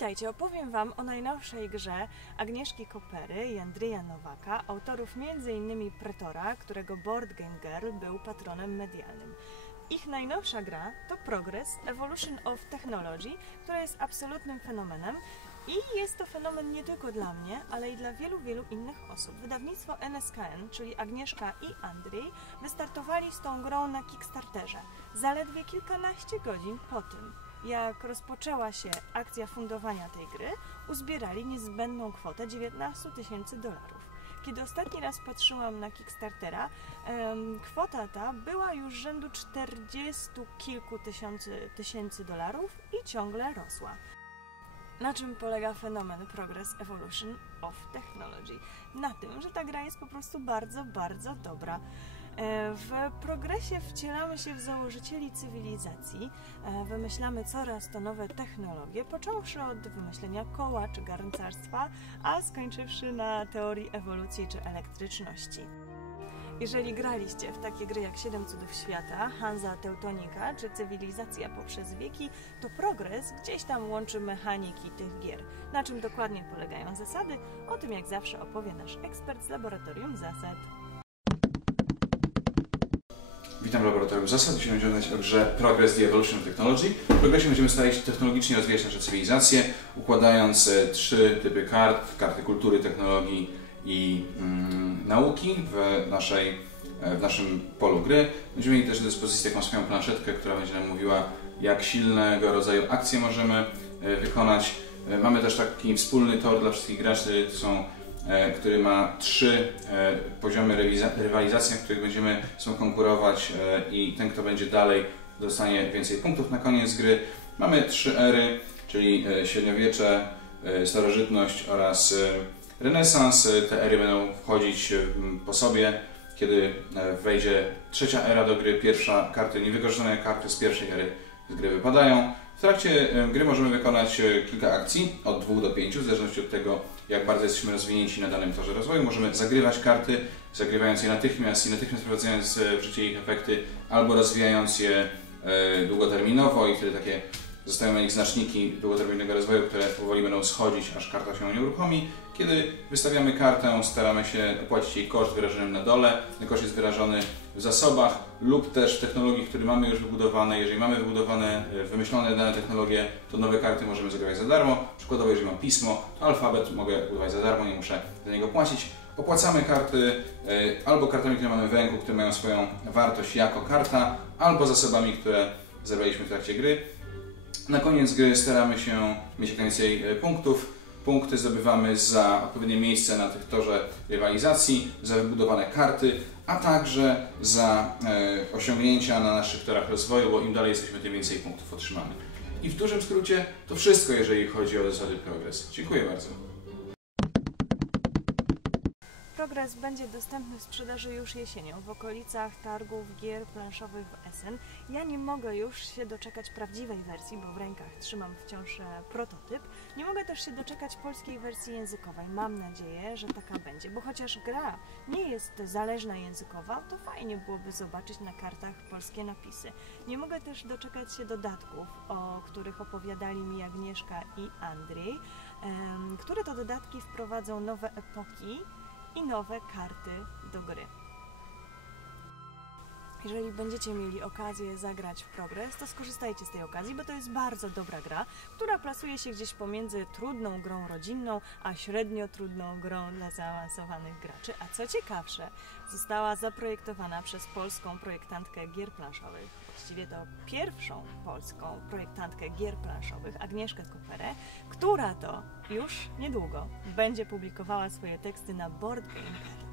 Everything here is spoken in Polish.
Witajcie, opowiem Wam o najnowszej grze Agnieszki Kopery i Andrzeja Nowaka, autorów m.in. Pretora, którego Board Game Girl był patronem medialnym. Ich najnowsza gra to Progress Evolution of Technology, która jest absolutnym fenomenem i jest to fenomen nie tylko dla mnie, ale i dla wielu innych osób. Wydawnictwo NSKN, czyli Agnieszka i Andrzej, wystartowali z tą grą na Kickstarterze zaledwie kilkanaście godzin po tym, jak rozpoczęła się akcja fundowania tej gry, uzbierali niezbędną kwotę $19 000. Kiedy ostatni raz patrzyłam na Kickstartera, kwota ta była już rzędu 40 kilku tysięcy dolarów i ciągle rosła. Na czym polega fenomen Progress Evolution of Technology? Na tym, że ta gra jest po prostu bardzo dobra. W progresie wcielamy się w założycieli cywilizacji, wymyślamy coraz to nowe technologie, począwszy od wymyślenia koła czy garncarstwa, a skończywszy na teorii ewolucji czy elektryczności. Jeżeli graliście w takie gry jak 7 cudów świata, Hansa Teutonika czy Cywilizacja poprzez wieki, to Progress gdzieś tam łączy mechaniki tych gier. Na czym dokładnie polegają zasady, o tym jak zawsze opowie nasz ekspert z Laboratorium Zasad. Witam w Laboratorium Zasad. Dzisiaj będziemy mówić o grze Progress The Evolution of Technology. W progresie będziemy starali się technologicznie rozwijać nasze cywilizacje, układając 3 typy kart: karty kultury, technologii i nauki w naszym polu gry. Będziemy mieli też do dyspozycji taką swoją planszetkę, która będzie nam mówiła, jak silnego rodzaju akcje możemy wykonać. Mamy też taki wspólny tor dla wszystkich graczy, który ma 3 poziomy rywalizacji, na których będziemy konkurować i ten, kto będzie dalej, dostanie więcej punktów na koniec gry. Mamy 3 ery, czyli średniowiecze, starożytność oraz renesans. Te ery będą wchodzić po sobie, kiedy wejdzie 3. era do gry. Niewykorzystane karty z pierwszej ery z gry wypadają. W trakcie gry możemy wykonać kilka akcji, od 2 do 5, w zależności od tego, jak bardzo jesteśmy rozwinięci na danym torze rozwoju. Możemy zagrywać karty, zagrywając je natychmiast wprowadzając w życie ich efekty, albo rozwijając je długoterminowo i wtedy zostają na nich znaczniki długoterminowego rozwoju, które powoli będą schodzić, aż karta się nie uruchomi. Kiedy wystawiamy kartę, staramy się opłacić jej koszt wyrażony na dole. Ten koszt jest wyrażony w zasobach lub też w technologii, które mamy już wybudowane. Jeżeli mamy wymyślone dane technologie, to nowe karty możemy zagrywać za darmo. Przykładowo, jeżeli mam pismo, to alfabet mogę budować za darmo, nie muszę za niego płacić. Opłacamy karty albo kartami, które mamy w ręku, które mają swoją wartość jako karta, albo zasobami, które zebraliśmy w trakcie gry. Na koniec gry staramy się mieć jak najwięcej punktów. Punkty zdobywamy za odpowiednie miejsce na tych torze rywalizacji, za wybudowane karty, a także za osiągnięcia na naszych torach rozwoju, bo im dalej jesteśmy, tym więcej punktów otrzymamy. I w dużym skrócie to wszystko, jeżeli chodzi o zasady Progress. Dziękuję bardzo. Progress będzie dostępny w sprzedaży już jesienią w okolicach targów gier planszowych w Essen. Ja nie mogę już się doczekać prawdziwej wersji, bo w rękach trzymam wciąż prototyp. Nie mogę też się doczekać polskiej wersji językowej. Mam nadzieję, że taka będzie, bo chociaż gra nie jest zależna językowa, to fajnie byłoby zobaczyć na kartach polskie napisy. Nie mogę też doczekać się dodatków, o których opowiadali mi Agnieszka i Andrzej, które to dodatki wprowadzą nowe epoki i nowe karty do gry. Jeżeli będziecie mieli okazję zagrać w Progress, to skorzystajcie z tej okazji, bo to jest bardzo dobra gra, która plasuje się gdzieś pomiędzy trudną grą rodzinną, a średnio trudną grą dla zaawansowanych graczy. A co ciekawsze, została zaprojektowana przez polską projektantkę gier planszowych, właściwie to pierwszą polską projektantkę gier planszowych, Agnieszkę Koperę, która to już niedługo będzie publikowała swoje teksty na Board Game Girl.